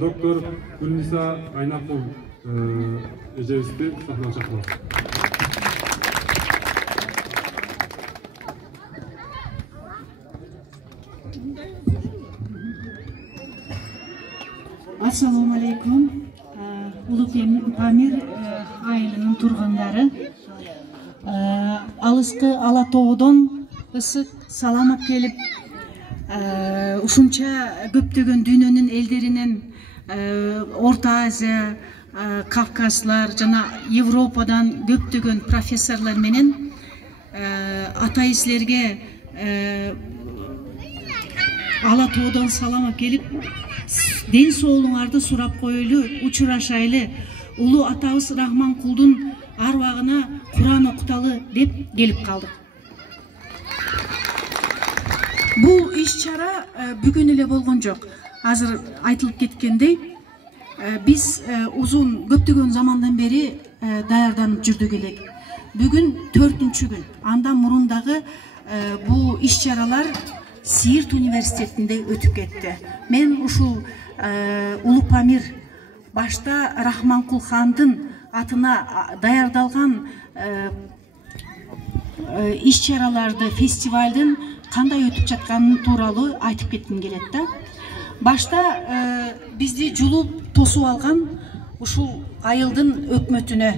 Доктор Гүлниса Айнакул эжебизди сахнаға чакырабыз. Assalamu alaikum. Улуу Памир айылынын тургундары. Алыскы Ала тоодон ысык салам келип, ушунча көптөгөн дүйнөнүн элдеринен Орта Азия, Кавказлар жана Европадан көптөгөн профессорлор менен атеистлерге Ала тоодон салам келип, ден соолуңарды сурап коелу, учурашайлы, улуу атабыз Рахманкулдун арбагына Куран окуталы деп келип калдык. Бул иш-чара бүгүн эле болгон жок. Азыр айтылып кеткендей, биз узун көптөгөн замандан бери даярданып жүрдүк элек. Бүгүн 4-күн. Андан мурун дагы бул иш-чаралар Сиирт университетинде өтүп кетти. Мен ушул Улуу Памир башта Рахманкул хандын атына даярдалган иш-чараларды, фестивалдын кандай өтүп жатканы тууралуу айтып кетким келет да. Башта бизди жулуп тосуп алган ушул айылдын өкмөтүнө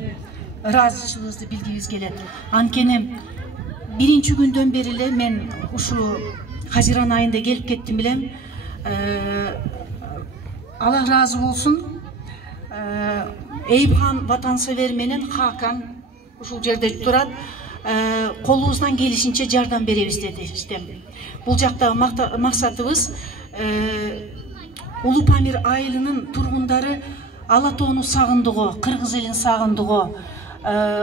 ыраазычылыгыбызды билгибиз келет. Анткени биринчи күндөн бери эле мен ушул Хазиран айында келип кеттим билем. Алла разы болсун. Эйбхан ватансевер менен Хакан ушул жерде турат. Колубуздан келишинче жардам беребиз деди. Бул жактагы максатыбыз Улуу Памир айылынын тургундары Ала тоону сагындыгы, кыргыз элин сагындыгы,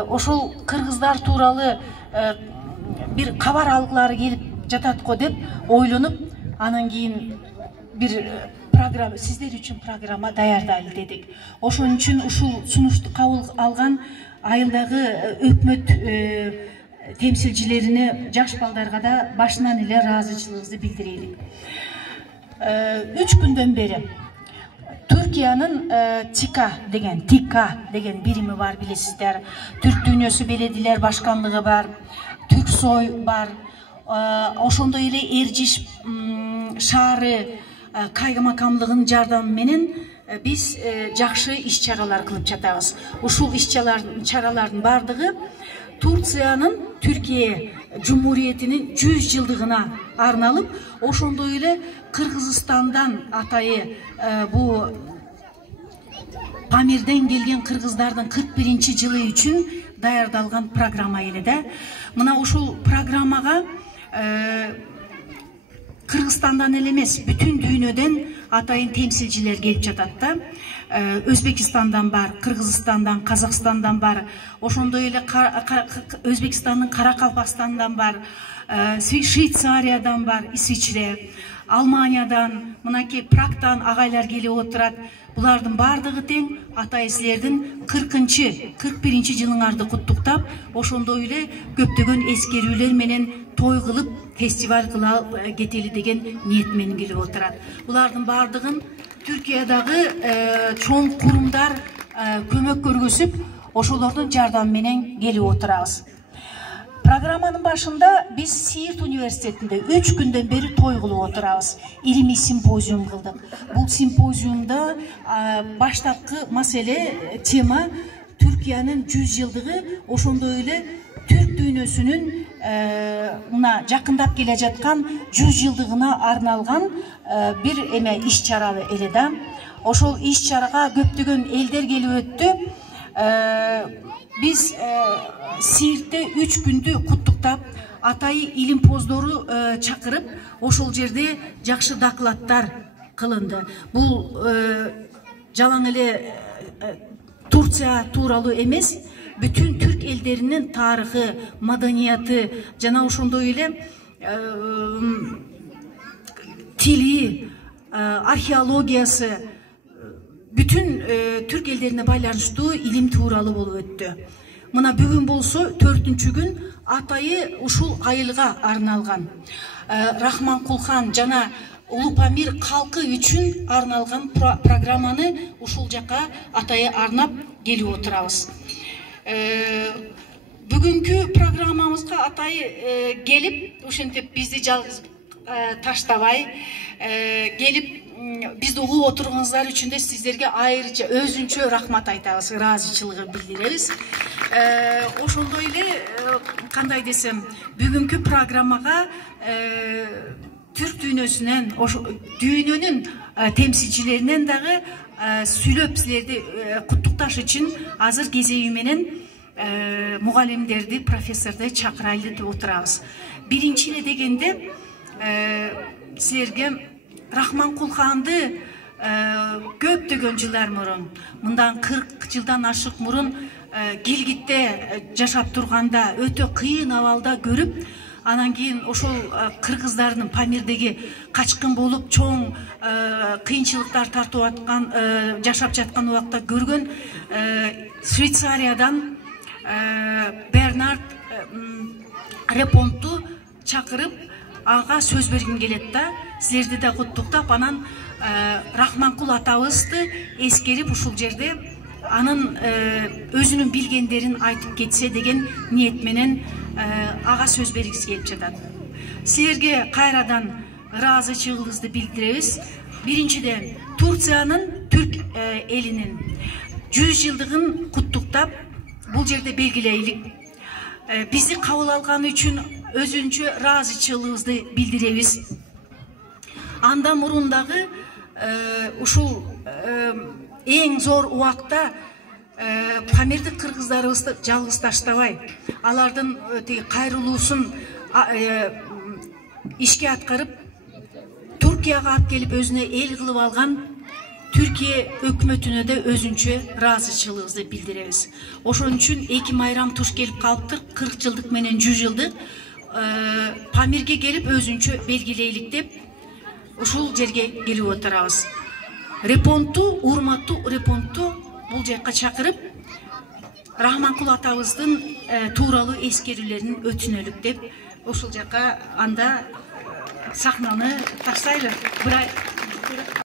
ошол кыргыздар тууралуу бир кабар алгылары келип жатат го деп ойлонуп, анан кийин бир программа, сиздер үчүн программа даярдайлы дедик. Ошон үчүн ушул сунушту кабыл алган айылдагы өкмөт темсилчилерине, жаш балдарга да башынан эле ыраазычылыгыбызды билдирелик. 3 күндөн бери Түркиянын ТИКа деген бирими бар, билесиздер. Түрк дүйнөсү беледилер башканлыгы бар, Түрксой бар. Ошондой эле Эржиш шаары кайгамакамлыгынын жардамы менен биз жакшы иш-чаралар кылып жатабыз. Ушул иш-чаралардын бардыгы Турциянын Түркия Жумуриетинин 100 жылдыгына арналып, ошондой эле Кыргызстандан атайы бу Памирден келген кыргыздардын 41-чи жылы үчүн даярдалган программа эле да. Мына ушул программага Кыргызстандан эле эмес, бүтүн дүйнөдөн атайын темсилчилер келип жатат да. Өзбекистандан бар, Кыргызстандан, Казакстандан бар, ошондой эле Өзбекстандын Каракалпакстандан бар, Швейцариядан бар, Исвичре, Алманиядан, мынакей Прагтан агайлар келип отурат. Булардын бардыгы тең атеистлердин 41-чи жылыңарды куттуктап, ошондой эле көптөгөн эскерүүлөр менен той кылып, фестиваль кыла кетели деген ниет менен келип отурат. Булардын бардыгын Түркиядагы чоң курумдар көмөк көргөзүп, ошолордун жардамы менен келип отурабыз. Программанын башында биз Сиирт университетинде 3 күндөн бери той кылып отурабыз. Илимий симпозиум кылдык. Бул симпозиумда баштапкы маселе, тема Түркиянын 100 жылдыгы, ошондой эле Түрк дүйнөсүнүн мына жакындап келе жаткан 100 жылдыгына арналган бир эме иш-чара эле да. Ошол иш-чарага көптөгөн элдер келип өттү. Биз Сииртте 3 күндү куттуктап, атайы илимпоздору чакырып, ошол жерде жакшы докладтар кылынды. Бул жалаң эле Турция тууралуу эмес, бүтүн түрк элдеринин тарыхы, маданияты, жана ошондой эле тили, археологиясы, бүтүн түрк элдерине байланыштуу илим тууралуу болуп өттү. Мына бүгүн болсо 4-күн атайы ушул айылга арналган. Рахманкул хан жана Улуу Памир калкы үчүн арналган программаны ушул жака атайы арнап келип отурабыз. Бүгүнкү программабызга атайы келип, ошентип бизди жалгыз таштабай келип бизди угуп отурганыңыздар үчүн да сиздерге айрыча өзүнчө рахмат айтабыз, ыраазычылыгы билдиребиз. Ошондой эле кандай десем, бүгүнкү программага түрк дүйнөсүнөн, дүйнөнүн темсилчилеринен дагы сүйлөп силерди куттукташ үчүн азыр кезеги менен мугалимдерди, профессорду чакырайлы деп отурабыз. Биринчи эле дегенде силерге Рахманкул ханды көптөгөн жылдар мурун, мындан 40 жылдан ашык мурун Гилгитте жашап турганда өтө кыйын абалда көрүп, анан кийин ошол кыргыздардын Памирдеги качкын болуп чоң кыйынчылыктар тартып аткан, жашап жаткан убакта көргөн Швейцариядан Бернард Репонтту чакырып ага сөз бергим келет да, силерди да куттуктап, анан Рахманкул атабызды эскерип ушул жерде анын өзүнүн билгендерин айтып кетсе деген ниет менен ага сөз бергиси келип жатат. Силерге кайрадан ыраазычылыгыбызды билдиребиз. Биринчиден, Турциянын, түрк элинин 100 жылдыгын куттуктап, бул жерде белгилейлик. Бизди кабыл алганы үчүн өзүнчө ыраазычылыгыбызды билдиребиз. Андан мурун дагы ушул эң зор убакта Памирдик кыргыздарыбызды жалгыз таштабай, алардын кайрылуусун ишке аткарып, Туркияга алып келип өзүнө эл кылып алган Түркия өкмөтүнө да өзүнчө ыраазычылыгыбызды билдиребиз. Ошон үчүн 2 майрам туш келип калыптыр, 40 жылдык менен 100 жылдык Памирге келип өзүнчө белгилейлик деп ушул жерге келип отурабыз. Репонтту, урматтуу Репонтту бул жакка чакырып, Рахманкул атабыздын тууралуу эскерүүлөрүн өтүнөлүк деп ушул жака анда сахнаны таштайлы.